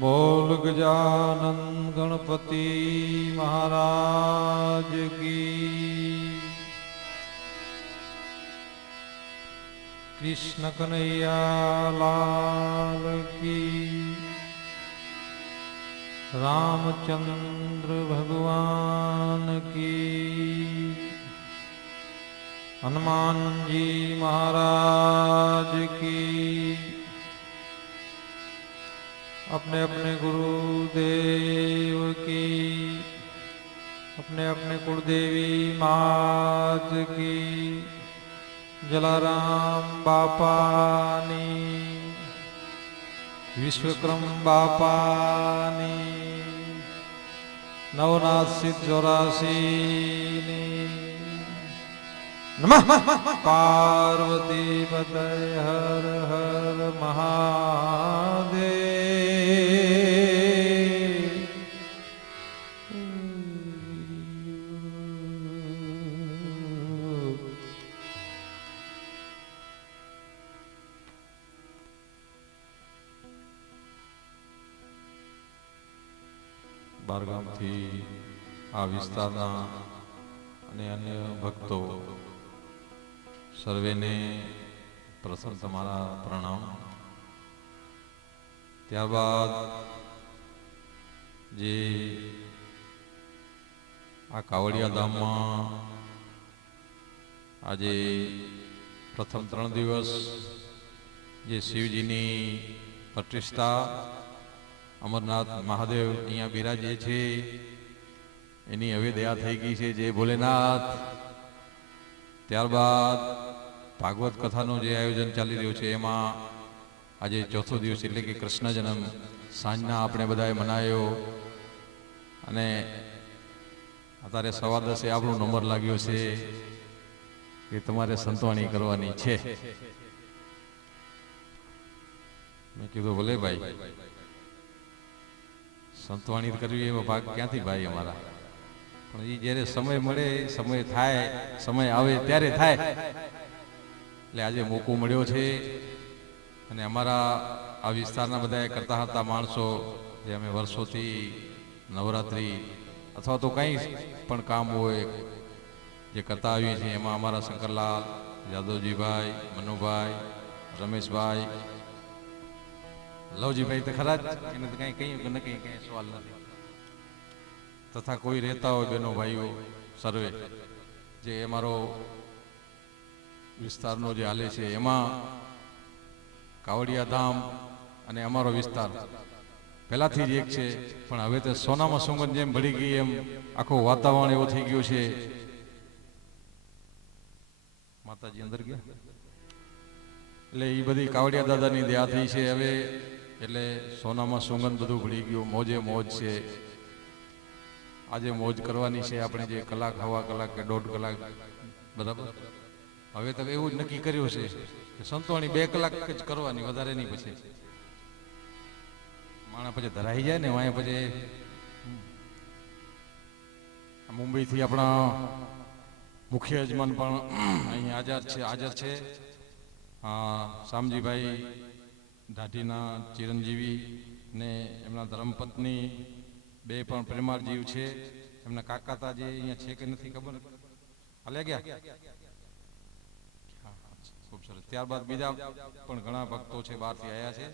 बोल गजानन गणपति महाराज की। कृष्ण कन्हैया लाल की। रामचंद्र भगवान की। हनुमान जी महाराज की। अपने अपने गुरुदेव की। अपने अपने कुलदेवी मात की। जलाराम बापानी। विश्वक्रम बापानी। नवनाथ सिद्ध 84 नमः पार्वती पते हर हर महादेव। બારગામથી આ વિસ્તારના અને અન્ય ભક્તો સર્વેને પ્રથમ તમારા પ્રણામ। ત્યારબાદ જે આ કાવડિયા ધામમાં આજે પ્રથમ 3 દિવસ જે શિવજીની પ્રતિષ્ઠા અમરનાથ મહાદેવ અહીંયા બિરાજે છે એની હવે દયા થઈ ગઈ છે। જય ભોલેનાથ। ત્યારબાદ ભાગવત કથાનું જે આયોજન ચાલી રહ્યું છે એમાં આજે ચોથો દિવસ એટલે કે કૃષ્ણ જન્મ સાંજના આપણે બધાએ મનાયો અને અત્યારે 10:15 આપણો નંબર લાગ્યો છે કે તમારે સંતવાણી કરવાની છે। મેં કીધું ભલે ભાઈ, સંતવાણી કરવી એમાં ભાગ ક્યાંથી ભાઈ અમારા, પણ એ જ્યારે સમય મળે, સમય થાય, સમય આવે ત્યારે થાય। એટલે આજે મોકો મળ્યો છે અને અમારા આ વિસ્તારના બધા કરતા હતા માણસો જે અમે વર્ષોથી નવરાત્રિ અથવા તો કંઈ પણ કામ હોય જે કરતા આવીએ છીએ એમાં અમારા શંકરલાલ, યાદવજીભાઈ, મનુભાઈ, રમેશભાઈ, લવજીભાઈ તો ખરા જ, એને તો કંઈ કહ્યું કે ન કંઈ કંઈ સવાલ નથી, તથા કોઈ રહેતા હોય બહેનો ભાઈઓ સર્વે જે અમારો વિસ્તારનો જે હાલે છે એમાં કાવડિયા ધામ અને અમારો વિસ્તાર પહેલાંથી જ એક છે, પણ હવે તો સોનામાં સુગંધ જેમ ભળી ગઈ એમ આખું વાતાવરણ એવું થઈ ગયું છે। માતાજી અંદર ગયા એટલે એ બધી કાવડિયા દાદાની દયાથી છે હવે, એટલે સોનામાં સુગંધ બધું ભળી ગયું, મોજે મોજ છે। આજે મોજ કરવાની છે આપણે, જે કલાક, હવા કલાક કે 1.5 કલાક બરાબર, હવે તો એવું જ નક્કી કર્યું છે કે સંતવાણી 2 કલાક જ કરવાની, વધારે નહીં। પછી માણસ પછી ધરાઈ જાય ને વાંય, પછી મુંબઈથી આપણા મુખ્ય યજમાન પણ અહીં હાજર છે શામજીભાઈ ઢાઢીના ચિરંજીવી ને એમના ધર્મપત્ની 2 પણ પ્રેમાળ જીવ છે। એમના કાકાતાજી અહીંયા છે કે નથી ખબર, હાલે ગયા, ખૂબ સરસ। ત્યારબાદ બીજા પણ ઘણા ભક્તો છે બહારથી આવ્યા છે।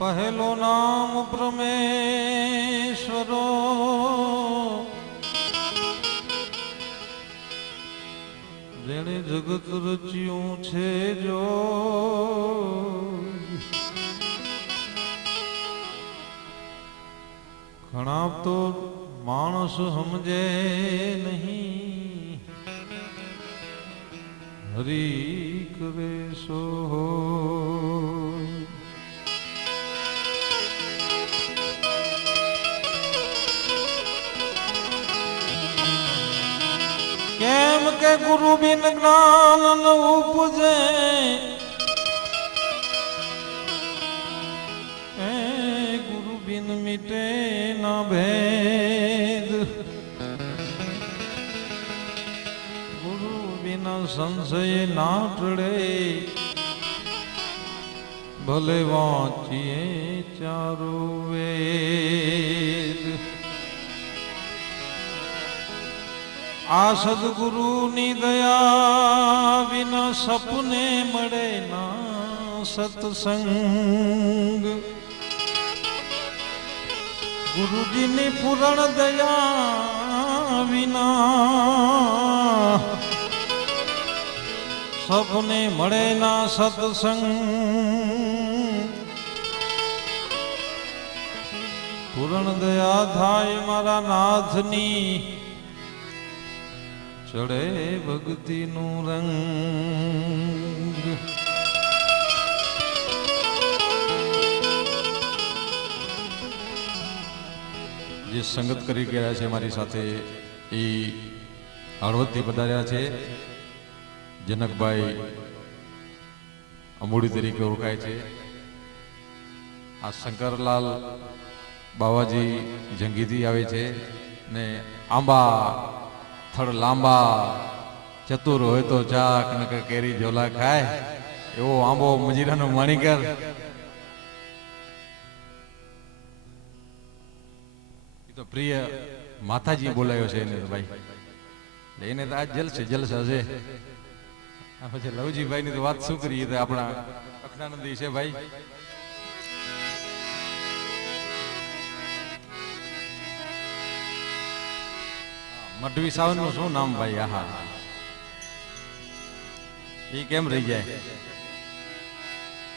पहलो नाम परमेश्वरो जेने जगत रच्યું છે જો ઘણા તો માણસ સમજે નહીં હરી કરે સો કે ગુરુ બિન જ્ઞાન ન ઉપજે, એ ગુરુ બિન મિટે ના ભેદ, ગુરુ બિના સંશય ના ટળે, ભલે વાંચીએ ચારો વેદ. આ સદગુરુની દયા વિના સપને મળે ના સત્સંગ, ગુરુજીની પૂરણ દયા વિના સપને મળે ના સત્સંગ. પૂરણ દયા થાય મારા નાથની, ચડે ભક્તિનું રંગ. જે સંગત કરી ગયા છે મારી સાથે એ હળવદથી પધાર્યા છે જનકભાઈ અમૂડી તરીકે ઓળખાય છે. આ શંકરલાલ બાવાજી જંગીથી આવે છે ને આંબા થડ લાંબા, ચતુર હોય તો ચાક નકર કેરી ઝોલા ખાય, એવો આંબો મજીરાનો માણીકર. એ તો પ્રિય માતાજી બોલાયો છે એને ભાઈ, એને તો આજ જલસા છે. પછી લવજીભાઈ ની તો વાત શું કરીએ, તો આપણા અખંડાનંદી છે ભાઈ. મઢવી સાવન નું શું નામ ભાઈ? આહા, એ કેમ રહી જાય?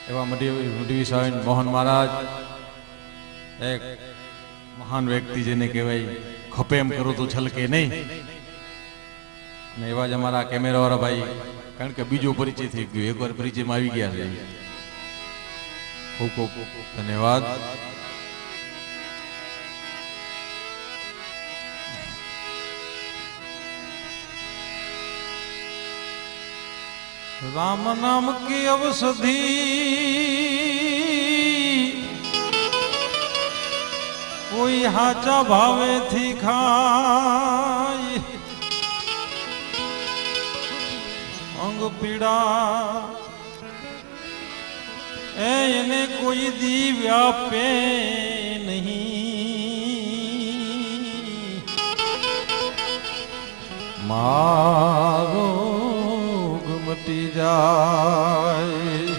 એવા મઢવી સાવન મોહન મહારાજ એક મહાન વ્યક્તિ જેને કહેવાય ખપે એમ કરો તો છલકે નહીં. અને એવા જ અમારા કેમેરા વાળા ભાઈ, કારણ કે બીજો પરિચય થઈ ગયો, એકવાર પરિચયમાં આવી ગયા છે. ખૂબ ખૂબ ધન્યવાદ. राम नाम की अवसधि कोई हाचा भावे थी खाय, अंग पीड़ा એને કોઈ દી વ્યાપે નહીં, મારો મટી જાય.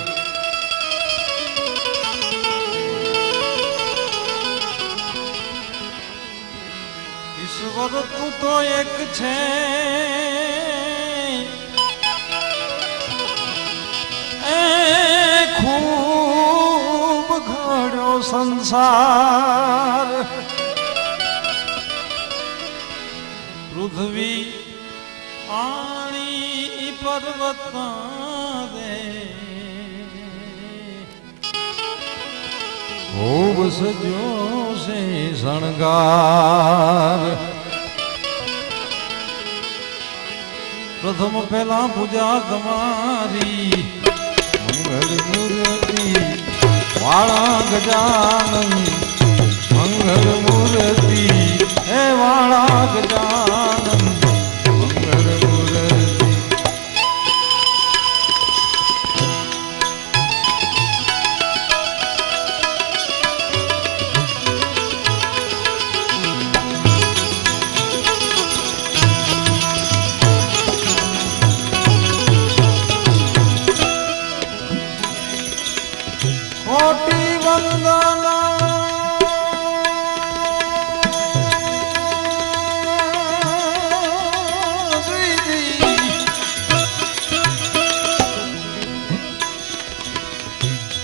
ઈશ્વર તું તો એક છે, એ ખૂબ ઘડ્યો સંસાર, પૃથ્વી પાણી પર્વત દે, ખૂબ સજ્યો છે શણગાર. પ્રથમ પહેલા પૂજા તમારી, મંગળ મૂર્તિ વાળા ગજાનન, મંગળ મૂર્તિ હે વાળા ગજાનન, મંગળ મૂર્તિ. કોટી વંદના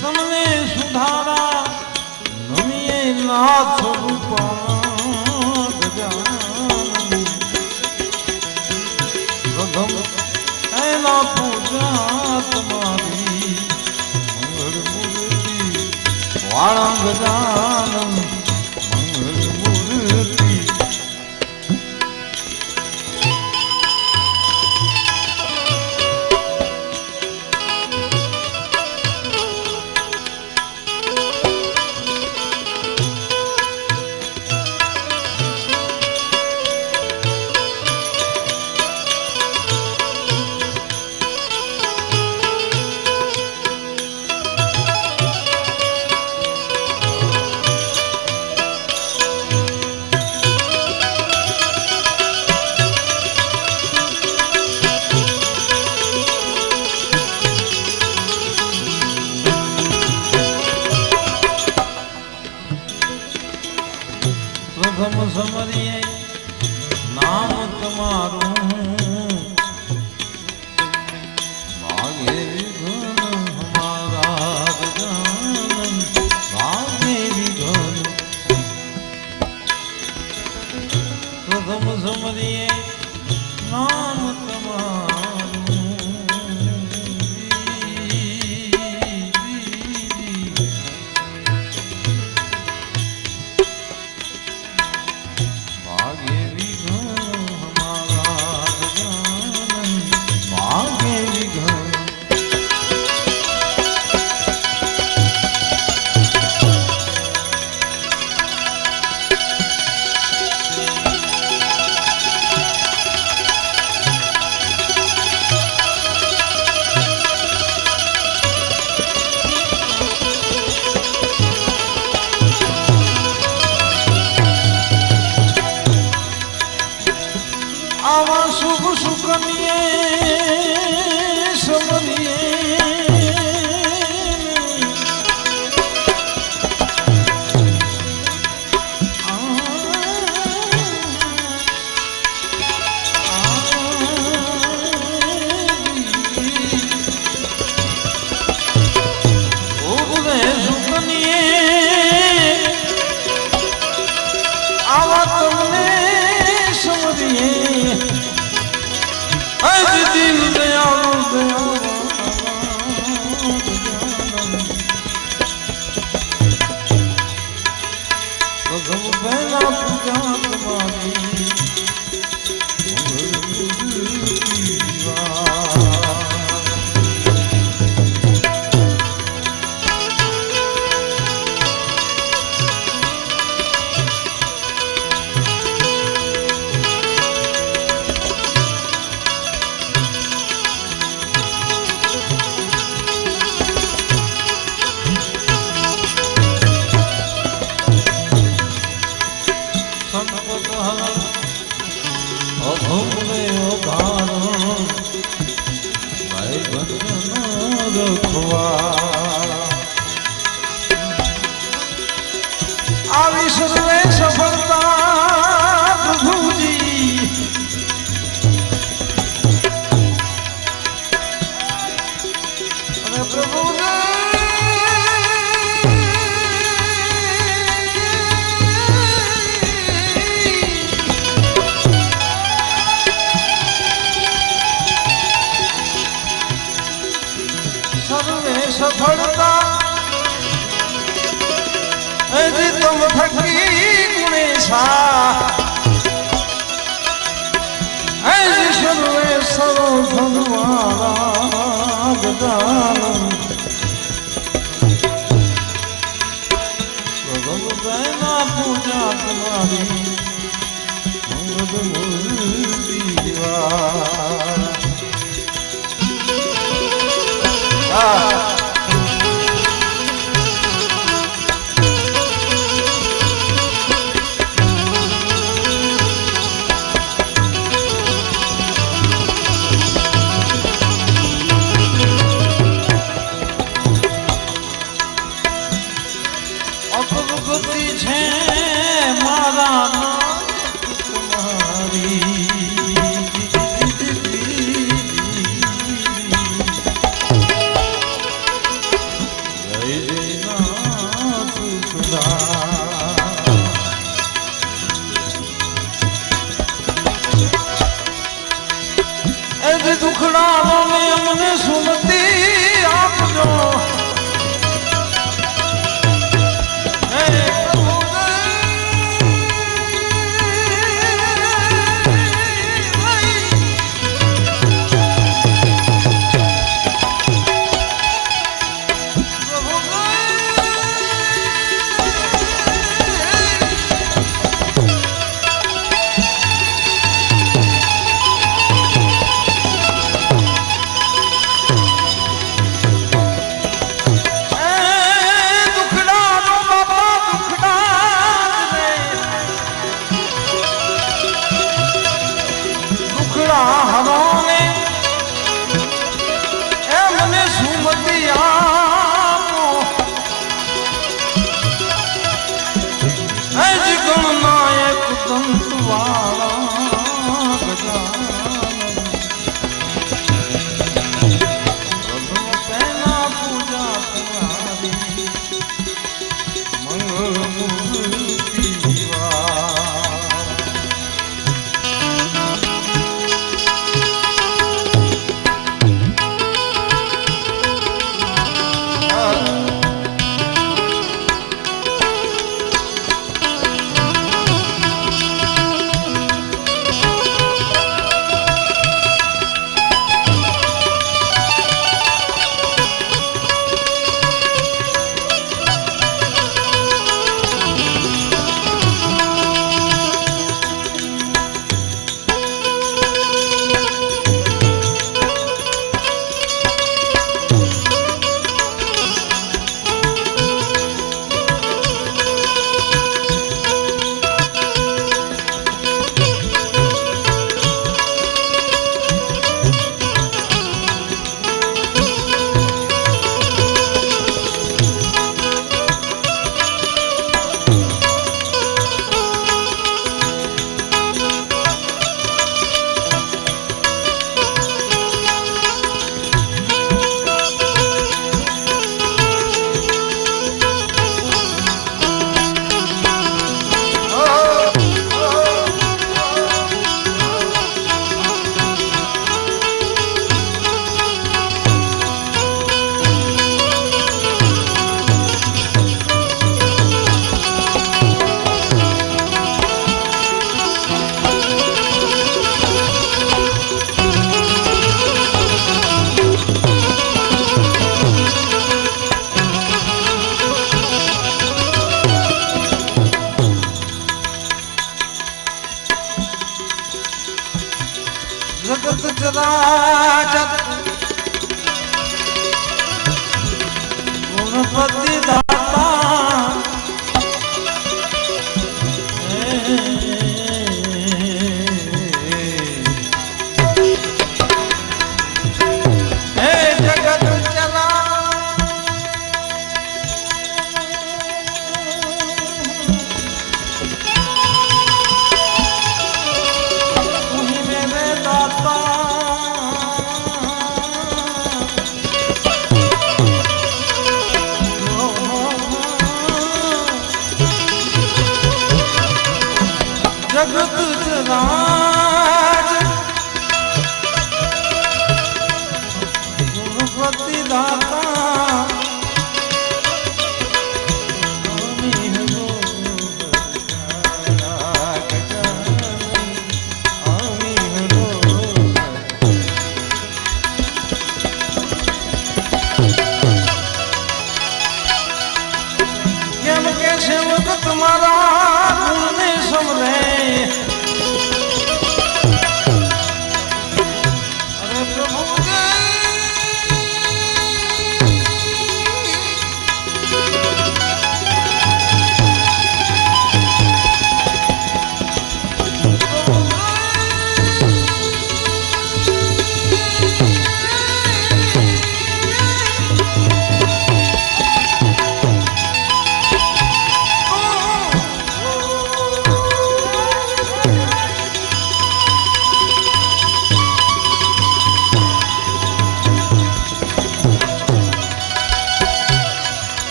તમને સુધારા નમીએ નાથ રૂપા ગજાનન, પ્રથમ એના પૂજા તમારી, વાળા ગજાનન, મંગળ મૂર્તિ. સફળતા હજી તમ થકી ગુણેશા હજી સર્વે સર્વ ધનવાળા ગજાનંદ પ્રભુના પૂજા તમારી મંગળ મૂર્તિ અપગતિ છે મારા દુખડા અમને સુનતી આપજો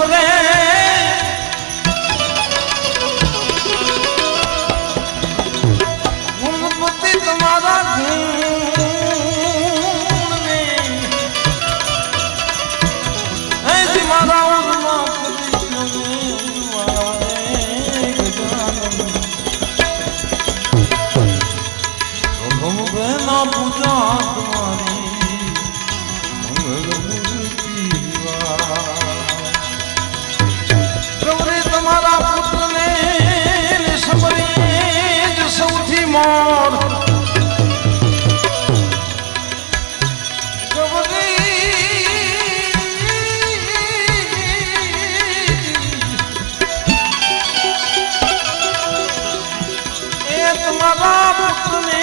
समरे गुणपति तुम्हारा गुण में ऐसी मारा पूजा तुम्हारी मंगल मूर्ति गौरी तुम्हारा पुत्र ने समरी जो सौथी मोर गौरी ए तुम्हारा पुत्र ने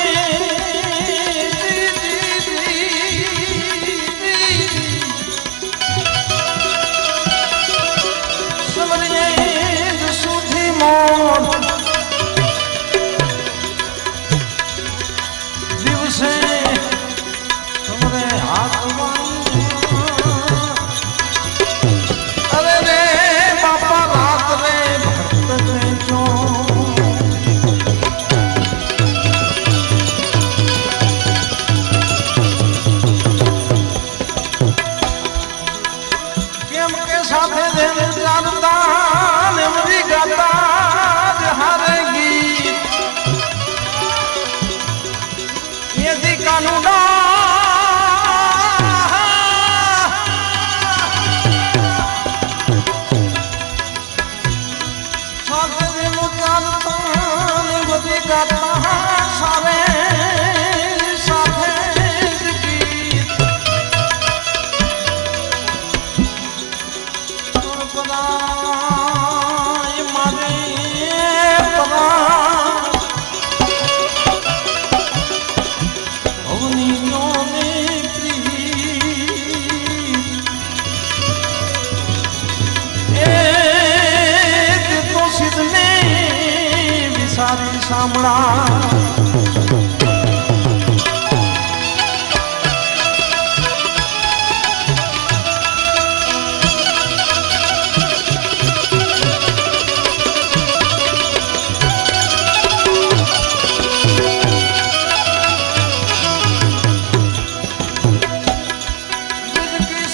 सामड़ा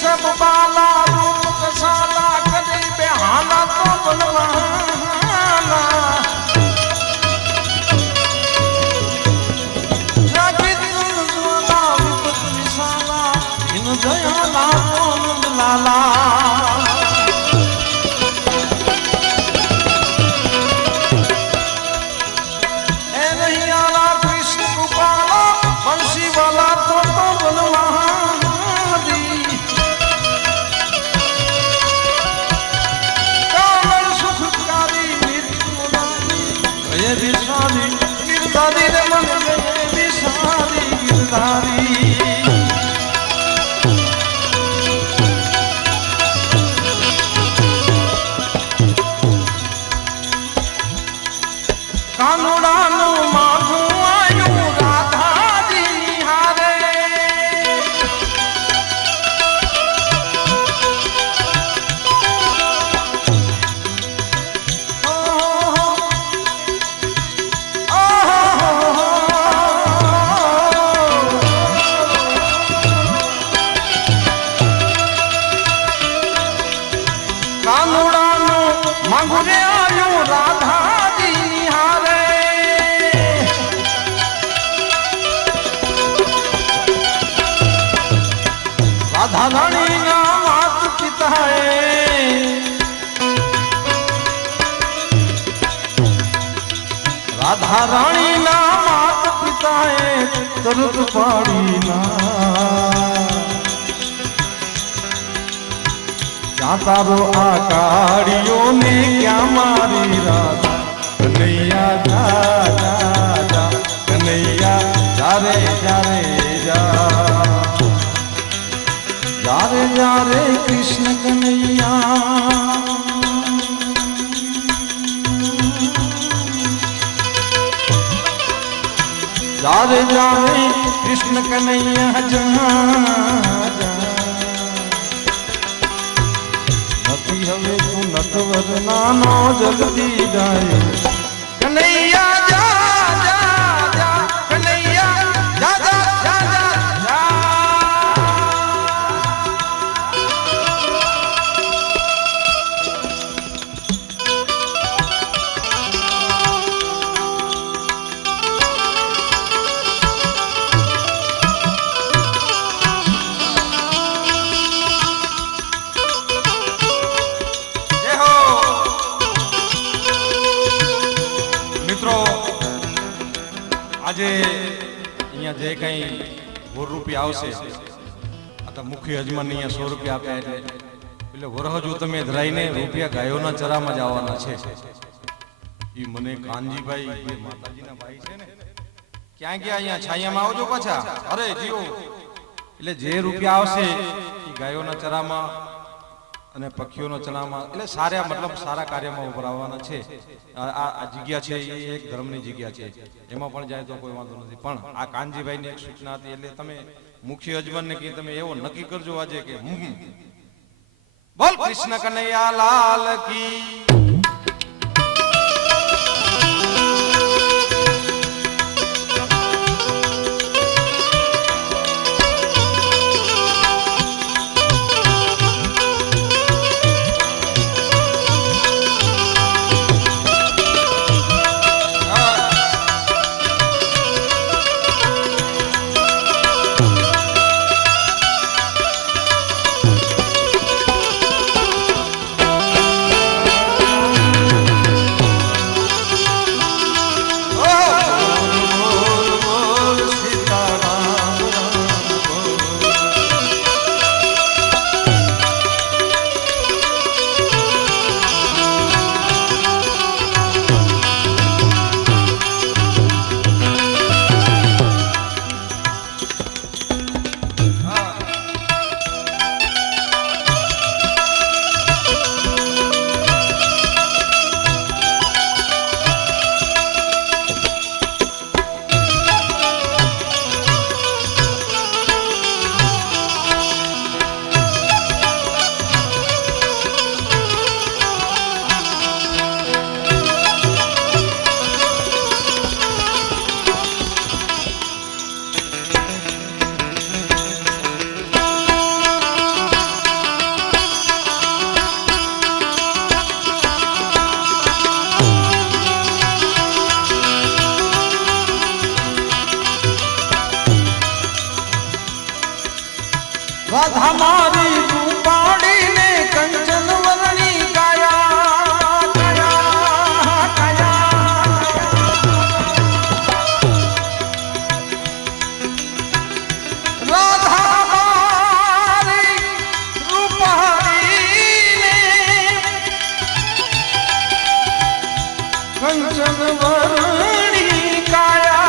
सब बाला रूप कसाला कदे बेहाना तो बनवाना दयाला आनंद लाला ए नहीं आला कृष्ण गोपाला बंसी वाला तो बनवादी काल सुखकारी मृत्यु मुरारी ये विसारी गिरधारी रे मन ये विसारी गिरधारी कानुड़ानु मागू आयु राधा जी निहारे कानुड़ानु मागू रे आयु राधा राधा रानी ना मात पिता है राधा रानी ना मात पिता है तरत पाड़ी ना क्या तारो आकारियों ने क्या मारी राधा कन्हैया जा जा जा कन्हैया जा रे जा रे जा जा रे कृष्ण कन्हैया जा रे कृष्ण कन्हैया जा નથી હવે તું નટવર નાનો જલ્દી જાય કનૈયા જા જા જા કનૈયા જા જા જા જા આજે અહીંયા જે કંઈ ₹100 આવશે આ તો મુખ્ય યજમાન અહીંયા ₹100 આપ્યા એટલે વરહજુ તમે ધરાઈને રૂપિયા ગાયોના ચરામાં જ આવવાના છે. એ મને કાનજીભાઈ જે માતાજીના ભાઈ છે ને ક્યાં ગયા અહીંયા છાયામાં આવજો પાછા. અરે જીઓ એટલે જે રૂપિયા આવશે એ ગાયોના ચરામાં અને પક્ષીઓનો ચણામાં એટલે સારા મતલબ સારા કાર્યમાં વપરાવાના છે. આ જગ્યા છે એ એક ધર્મની જગ્યા છે, એમાં પણ જાય તો કોઈ વાંધો નથી. પણ આ કાનજીભાઈની એક સૂચના હતી એટલે તમે મુખ્ય યજમાનને કે તમે એવો નક્કી કરજો આજે કે બોલ કૃષ્ણ કનૈયા લાલ કી. રાધા મારી રૂપાડીને કંચન વરણી કાયા કાયા કાયા રાધા મારી રૂપાડીને કંચન વરણી કાયા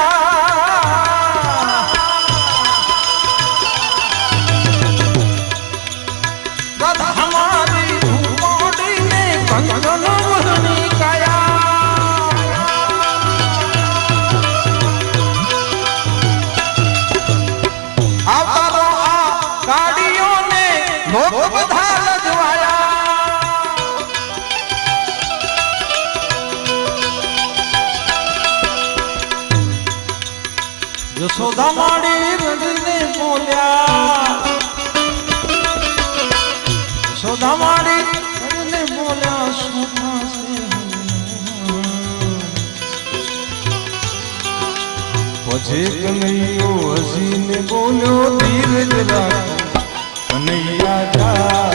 યશોદા માડી રડીને બોલ્યા યશોદા માડી રડીને બોલ્યા શું થશે પછી કનૈયો હસીને બોલ્યો ધીરજ રાખો કનૈયા જા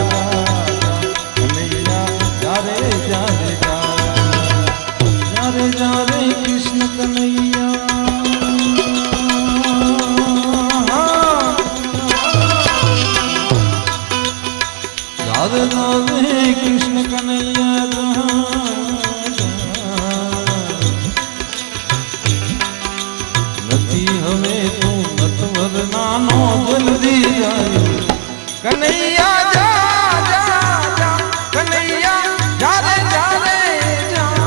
કનૈયા જારે જારે જારે જારે કૃષ્ણ કનૈયા રાધે કૃષ્ણ કનૈયા નથી હવે તું નટવર નાનો જલ્દી જાય કનૈયા જા જા જા કનૈયા જારે જારે જા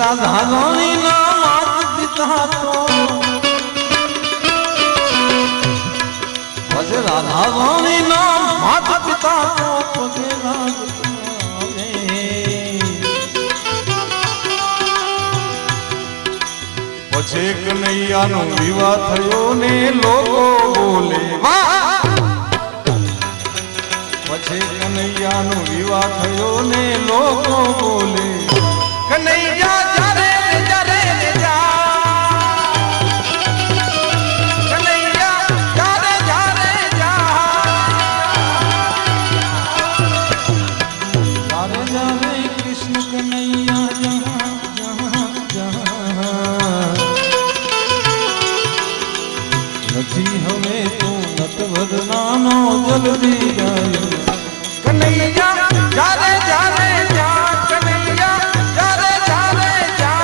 राधा रानी ना मात पिता तो बस राधा रानी ना मात पिता तो पगे लागतावे પછી કનૈયાનો વિવાહ થયો ને લોકો બોલે વાહ પછી કનૈયાનો વિવાહ થયો ને લોકો બોલે કનૈયા જારે જારે જા કનૈયા જારે જારે જા જારે જારે કૃષ્ણ કનૈયા જહાં જહાં જહાં નથી હવે તો નટવરનાનો જલ્દી ગાયો કનૈયા જારે જારે જા કનૈયા જારે જારે જા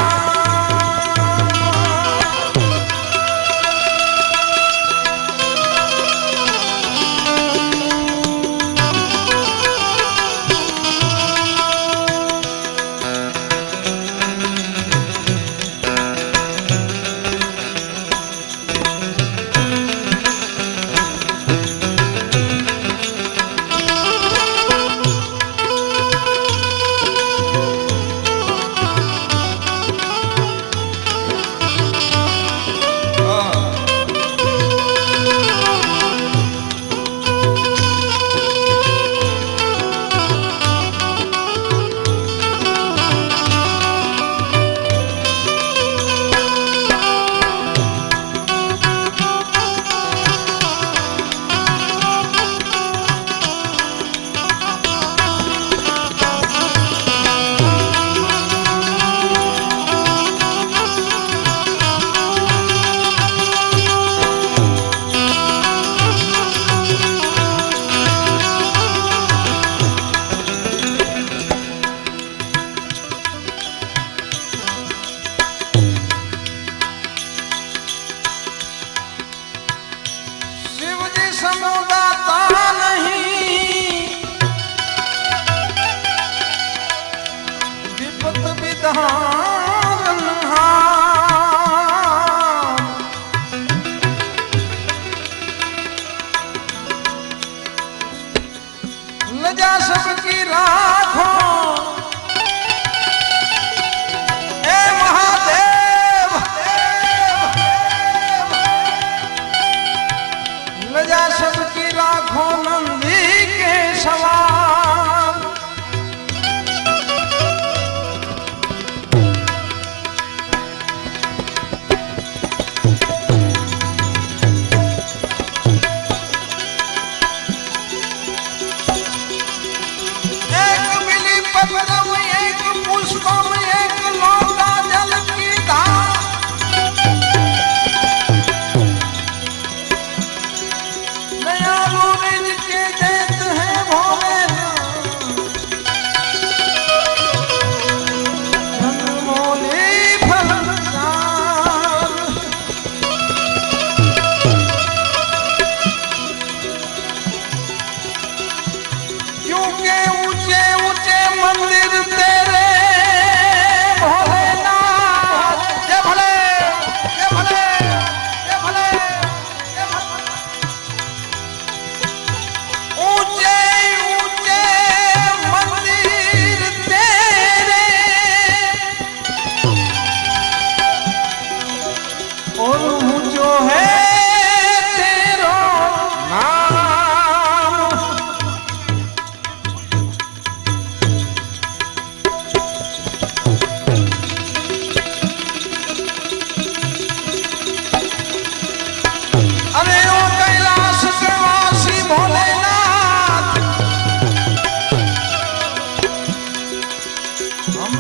સમુદાતા નહીં વિપત વિધાન લજા સબકી રાખો એ મહાદેવ लजा सबकी राखो नंदी के सवार एक मिली पत्रम एक पुष्पम एक लोटा जल की धार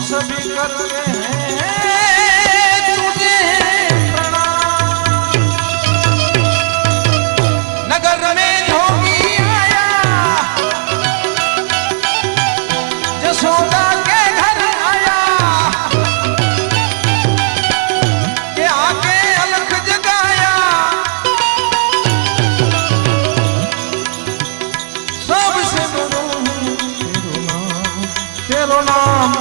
सभी करते हैं तुझे प्रणाम नगर में जोगी आया जसोदा के घर आया के आके अलख जगाया सबसे बड़ो तेरो नाम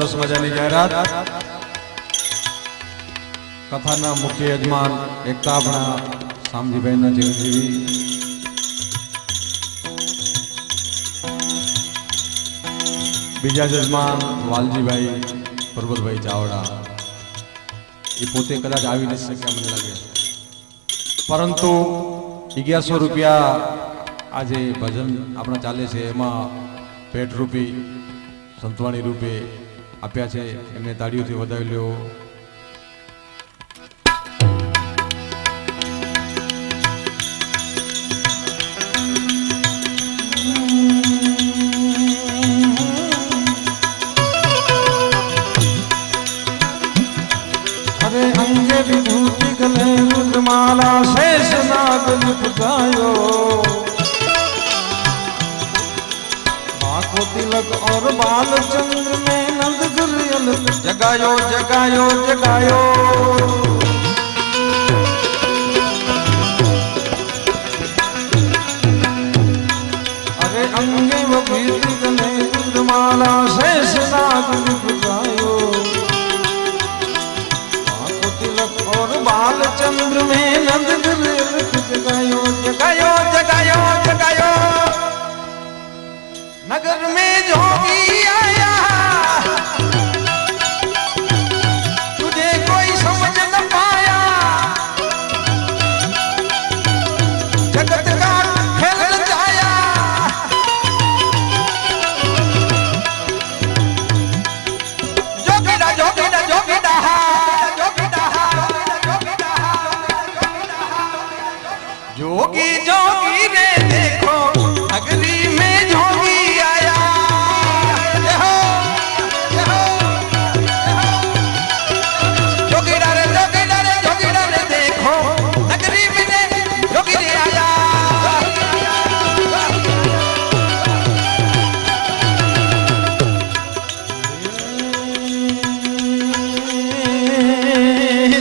સરસ મજાની જાહેરાત. કથાના મુખ્ય યજમાન એકતા આપણા શામજીભાઈના ચિરંજીવી, બીજા યજમાન વાલજીભાઈ પરબતભાઈ ચાવડા. એ પોતે કદાચ આવી નથી શક્યા મને લાગે, પરંતુ 1100 રૂપિયા આજે ભજન આપણા ચાલે છે એમાં પેટ રૂપી સંતવાણી રૂપે આપ્યા છે. એમને તાળીઓથી વધાવી લ્યો. अरे अंगे विभूति गले रुद्रमाला शेष नाग लिपटायो, बाको तिलक और बाल चंद्र में नंद गुरियल जगायो जगायो जगायो. अरे अंगे विभूति गले रुद्रमाला शेष नाग लिपटायो, और बाल चंद्र में नंद जगायो जगायो जगायो जगायो. नगर में जोगी आया तुझे कोई समझ न पाया, जगत का खेल रचाया. जोगीड़ा जोगीड़ा जोगीड़ा जोगी जोगी रे देखो नगरी में जोगी आया. जोगीड़ा रे देखो नगरी में जोगी रे आया.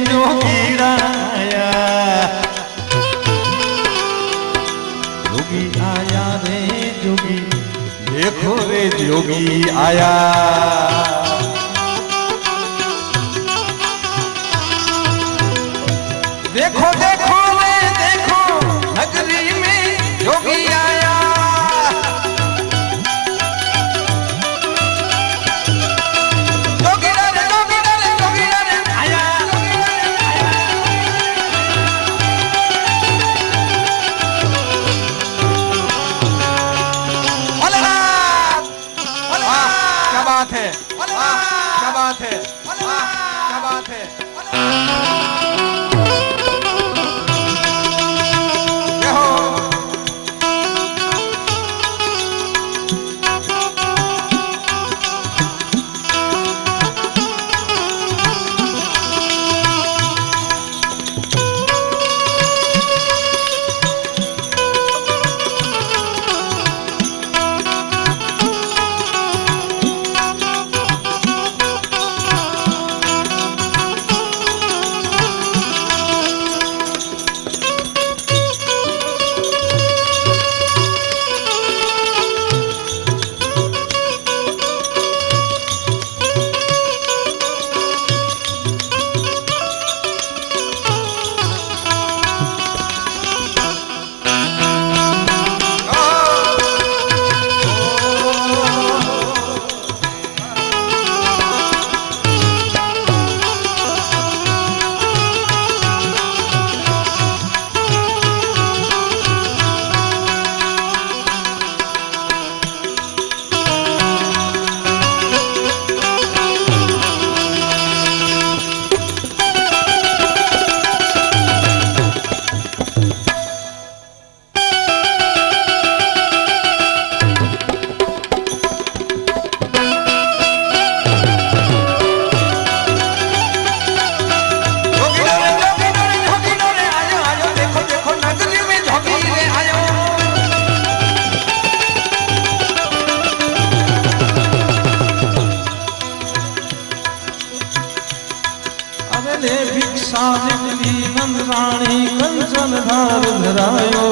जोगीड़ा आया, जोगी आया रे जोगी, देखो रे जोगी आया. देखो देखो रे देखो नगरी में जोगी आया. जोगीड़ा रे आया. क्या बात है, क्या बात है, क्या बात है. धार धरायो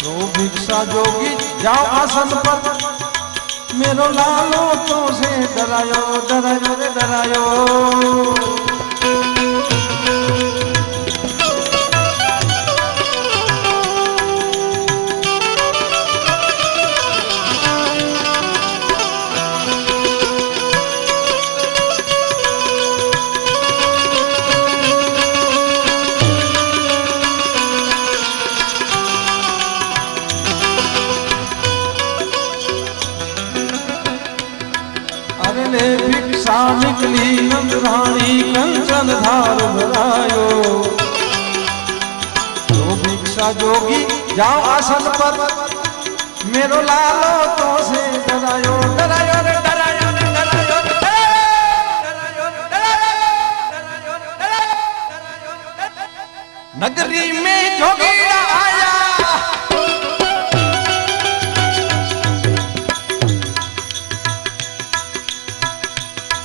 तो भिक्षा जोगी जाओ आसन पर मेरो लालो तो से डरायो डरायो रे डरायो। ले भिक्षा निकली नंदरानी कंचन धार भरायो। जो भिक्षा जोगी जाओ आसन पर, मेरो लालो तो से डरायो डरायो रे डरायो रे डरायो रे डरायो रे डरायो रे डरायो रे। नगरी में जोगीरा आया,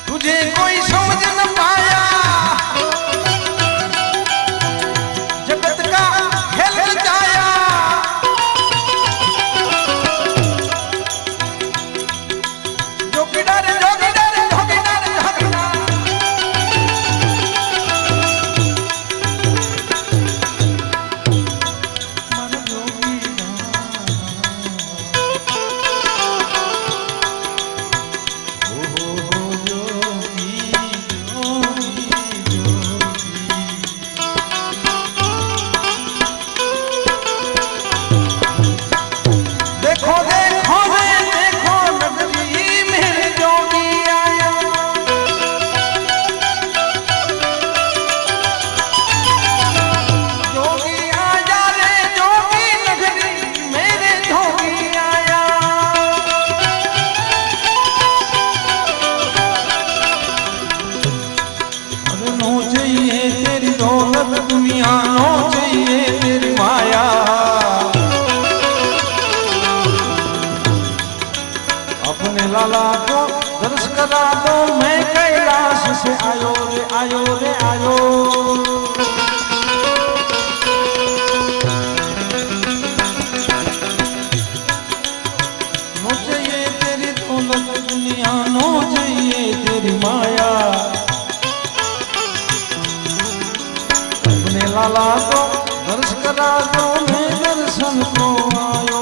तुझे कोई समझ न पाया, जगत का खेल रचाया। जोगीदार जोगीदार जोगीदार जोगीदार, मन जोगीदार। दुनिया नो चाहिए तेरी माया, अपने लाला को दर्श करा दो, मैं कैलाश से आयो रे आयो रे आयो। नो चाहिए तेरी दौलत दुनिया, नो चाहिए तेरी माया, लाला को दर्श करा दो, मैं दर्शन को आयो।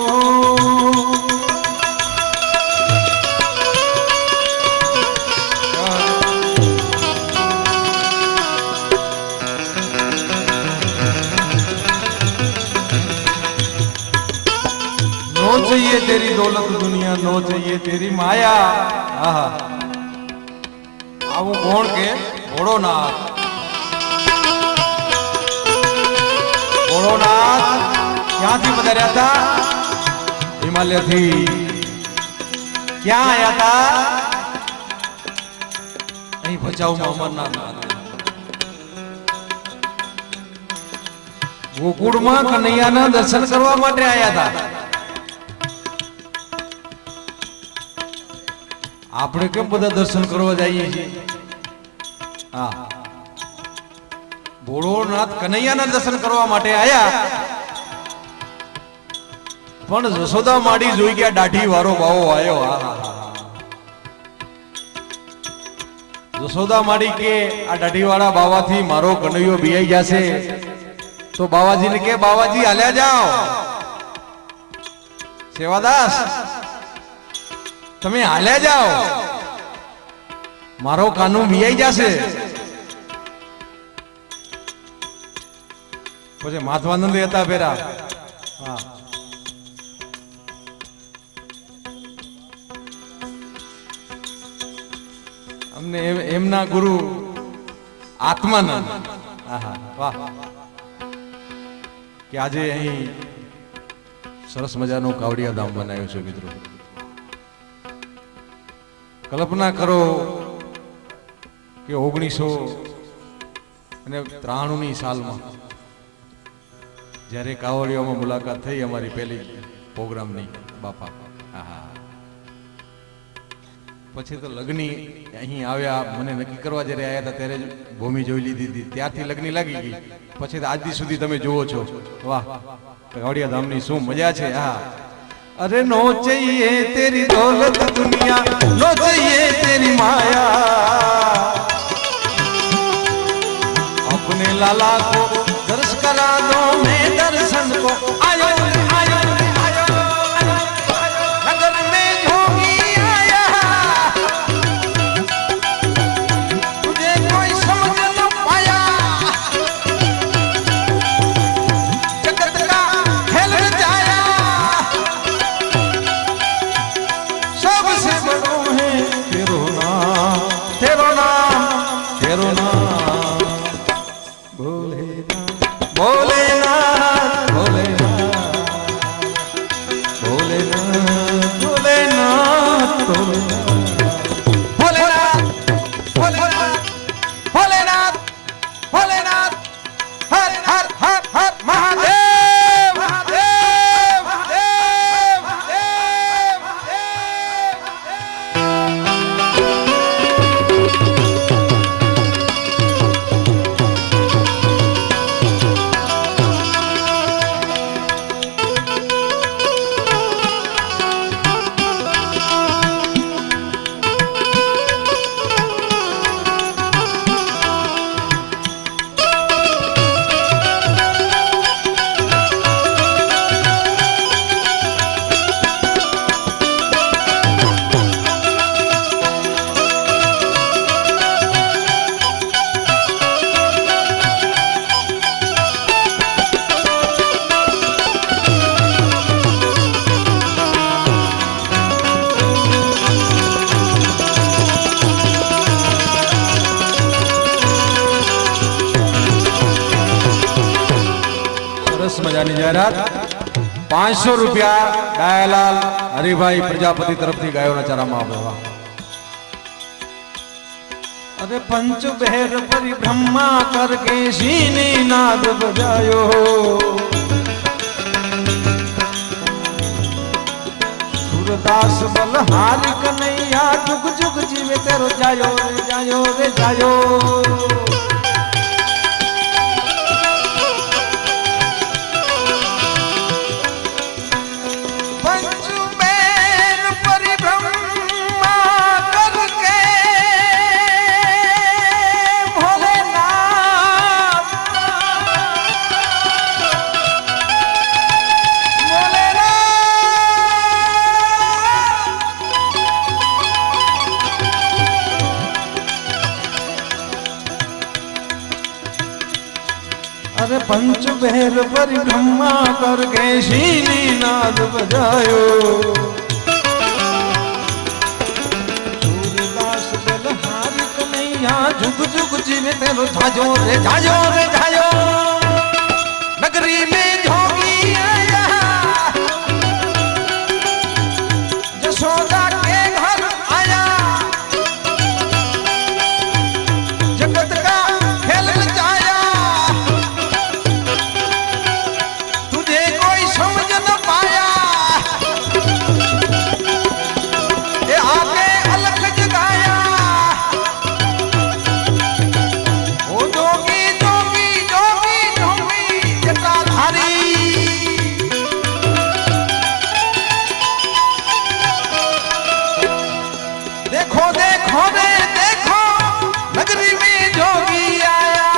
नो चाहिए तेरी दौलत दुनिया, नो चाहिए तेरी माया। आहा, आवो कोण के घोड़ो ना भोळोनाथ ક્યાંથી પધાર્યા હતા? હિમાલયથી। ક્યાં આયા હતા? અહીં ભચાઉમાં અમરનાથ। ગોકુળમાં કનૈયાના દર્શન કરવા માટે આયા હતા। આપણે કેમ બધા દર્શન કરવા જઈએ છીએ? હા, ભોળોનાથ કનૈયાના દર્શન કરવા માટે આયા, પણ જશોદા માડી જોઈ ગયા દાઢી વાળો બાવો આયો। જશોદા માડી કે આ દાઢી વાળા બાવાથી મારો કનૈયો બિયાઈ જશે, તો બાવાજીને કે બાવાજી હાલ્યા જાઓ, સેવાદાસ તમે હાલ્યા જાઓ, મારો કાનુ બિયાઈ જશે। પછી માધવાનંદ હતા પેરા। હા, અમને એમના ગુરુ આત્માનંદ। આહા, વાહ, કે આજે અહીં સરસ મજાનો કાવડિયા ધામ બનાવ્યો છે મિત્રો। કલ્પના કરો કે 1993ની સાલમાં જ્યારે કાવડિયામાં મુલાકાત થઈ અમારી પહેલી પ્રોગ્રામની બાપા। આહા, પછી તો લગ્ની અહીં આવ્યા, મને નક્કી કરવા જ્યારે આવ્યા હતા ત્યારે જ ભૂમિ જોઈ લીધી હતી, ત્યારથી લગ્ની લાગી ગઈ। પછી તો આજ દી સુધી તમે જુઓ છો, વાહ, કાવડિયા ધામની શું મજા છે। હા, अरे नो चाहिए तेरी दौलत दुनिया, नो चाहिए तेरी माया, अपने लाला को दर्श करा दो, मैं दर्शन को आयो आयो आयो, नगर में जोगी आया, तुझे कोई समझ न पाया, जगत का खेल जाया, सबसे बड़ो है तेरो नाम, तेरो नाम, तेरो नाम, भोलेनाथ भोलेनाथ भोलेनाथ भोलेनाथ भोलेनाथ भोलेनाथ भोलेनाथ, हर हर हर हर महादेव महादेव महादेव महादेव સરસ મજાની જાહેરાત 500 રૂપિયા ડાયાલાલ હરિભાઈ પ્રજાપતિ તરફથી ગાયોના ચારામાં આપવા. અરે પંચ બહેર પરિબ્રહ્મા કરકે સીની નાદ બજાયો, સુરદાસ બલહારી કનૈયા જુગ જુગ જીવે તેરો જાયો રે જાયો રે જાયો. अरे पंच बहर परिब्रह्मा करके शीनी नाद बजायो, सूरदास बलहारी कन्हैया जुग जुग जीवे तेरो जाजो रे जाजो रे जायो. नगरी में जोगी आया, जशोदा के घर आया, जगत का खेल जाया, तुझे कोई समझ न पाया, ये आके अलग जगाया. ओ जोगी जोगी जोगी जोगी जटाधारी, देखो देखो रे देखो, नगरी में जोगी आया.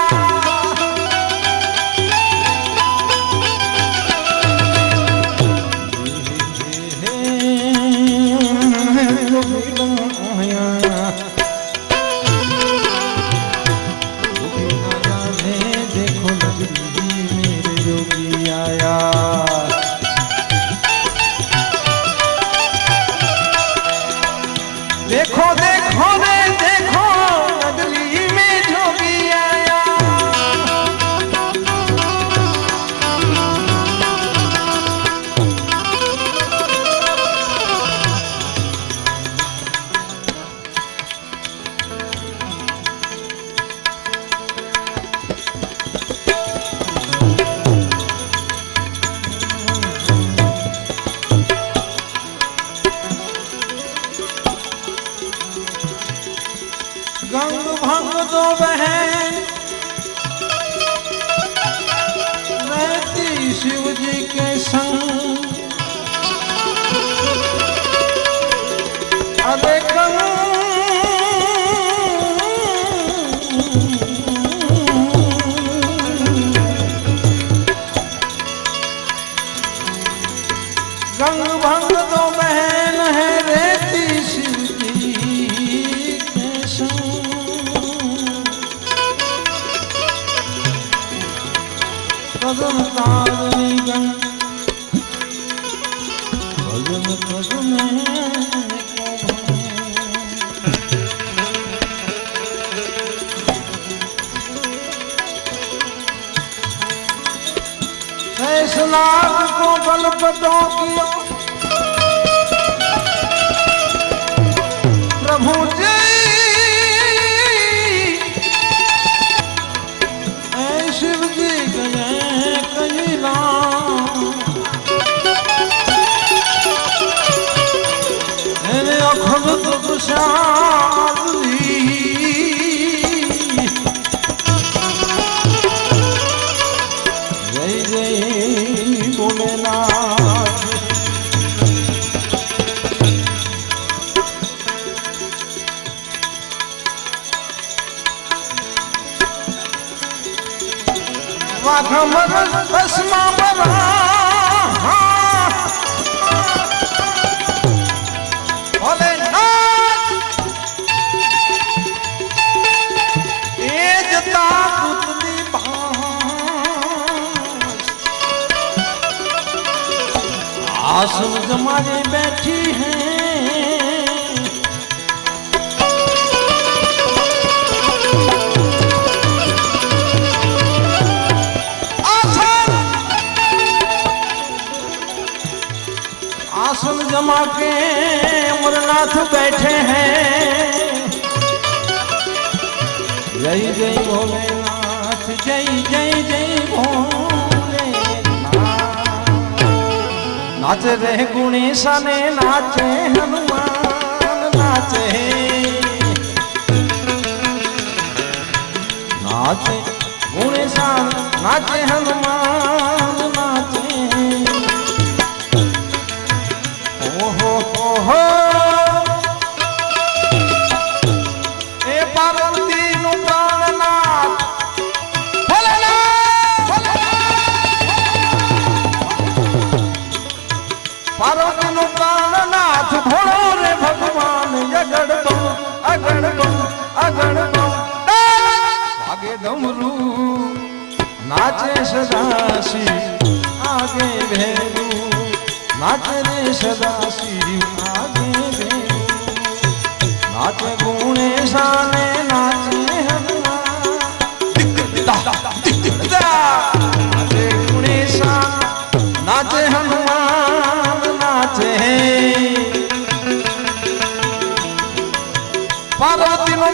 देखो नगरी मेरे जोगी आया. देखो देखो रे देखो, नगरी में जोगी आया. गंग भंग दो बहन रहती शिव जी के संग, कलपतों कियो प्रभु जी ऐ शिव जी गए कहिला एने अखंड प्रसादी जय जय भोलेनाथ वाघमर भस्मा बरा आसन जमाने बैठी हैं आसन जमा के अमरनाथ बैठे हैं जय जय भोलेनाथ जय जय जय नाचे रे गुणेशा ने नाचे हनुमान नाचे नाचे गुणेशा नाचे हनुमान नाचे ओहो ए पार्वती नु प्राणनाथ पार्वती नु प्राणनाथ भोलो रे भगवान अगड़ बम आगे डमरू नाचे सदासी आगे भेरू नाचे रे सदासी आगे भेरू नाचे गुणेशा ने नाचे हनुमान नाचे गुणेशा नाचे हनुमान पार्वती नु